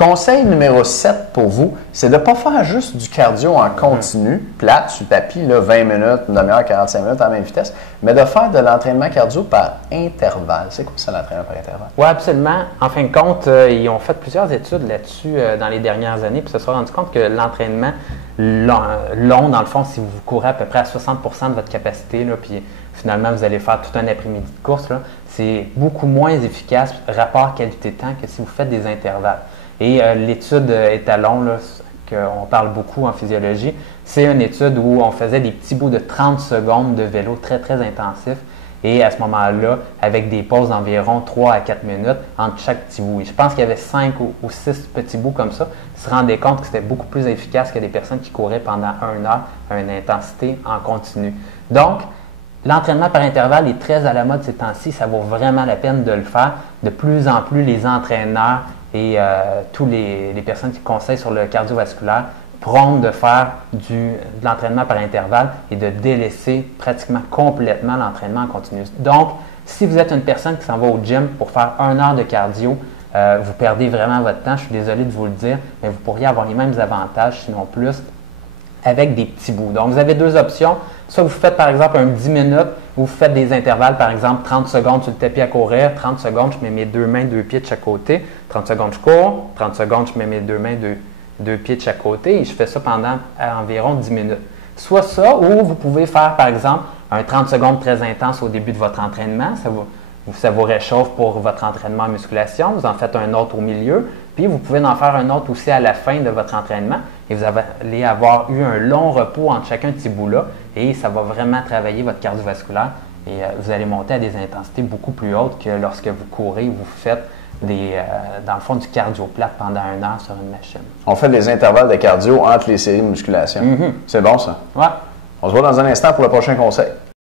Conseil numéro 7 pour vous, c'est de ne pas faire juste du cardio en continu, plate, sur le tapis, là, 20 minutes, une demi-heure, 45 minutes à la même vitesse, mais de faire de l'entraînement cardio par intervalle. C'est quoi ça, l'entraînement par intervalle? Oui, absolument. En fin de compte, ils ont fait plusieurs études là-dessus dans les dernières années, puis ils se sont rendus compte que l'entraînement long, dans le fond, si vous courez à peu près à 60 de votre capacité, là, puis finalement, vous allez faire tout un après-midi de course, c'est beaucoup moins efficace, rapport qualité-temps, que si vous faites des intervalles. Et l'étude étalon, qu'on parle beaucoup en physiologie, c'est une étude où on faisait des petits bouts de 30 secondes de vélo très, très intensifs. Et à ce moment-là, avec des pauses d'environ 3 à 4 minutes entre chaque petit bout. Et je pense qu'il y avait 5 ou 6 petits bouts comme ça. Ils se rendaient compte que c'était beaucoup plus efficace que des personnes qui couraient pendant 1 heure à une intensité en continu. Donc, l'entraînement par intervalle est très à la mode ces temps-ci. Ça vaut vraiment la peine de le faire. De plus en plus, les entraîneurs et tous les personnes qui conseillent sur le cardiovasculaire prônent de faire de l'entraînement par intervalle et de délaisser pratiquement complètement l'entraînement en continu. Donc, si vous êtes une personne qui s'en va au gym pour faire 1 heure de cardio, vous perdez vraiment votre temps, je suis désolé de vous le dire, mais vous pourriez avoir les mêmes avantages, sinon plus, avec des petits bouts. Donc, vous avez 2 options. Soit vous faites par exemple un 10 minutes, vous faites des intervalles, par exemple 30 secondes sur le tapis à courir, 30 secondes, je mets mes 2 mains, 2 pieds de chaque côté, 30 secondes je cours, 30 secondes je mets mes 2 mains, 2 pieds de chaque côté et je fais ça pendant environ 10 minutes. Soit ça, ou vous pouvez faire par exemple un 30 secondes très intense au début de votre entraînement, ça vous réchauffe pour votre entraînement en musculation, vous en faites un autre au milieu, puis vous pouvez en faire un autre aussi à la fin de votre entraînement et vous allez avoir eu un long repos entre chacun de ces bouts-là et ça va vraiment travailler votre cardiovasculaire et vous allez monter à des intensités beaucoup plus hautes que lorsque vous courez, vous faites dans le fond du cardio plate pendant 1 heure sur une machine. On fait des intervalles de cardio entre les séries de musculation. C'est bon ça? Ouais. On se voit dans un instant pour le prochain conseil.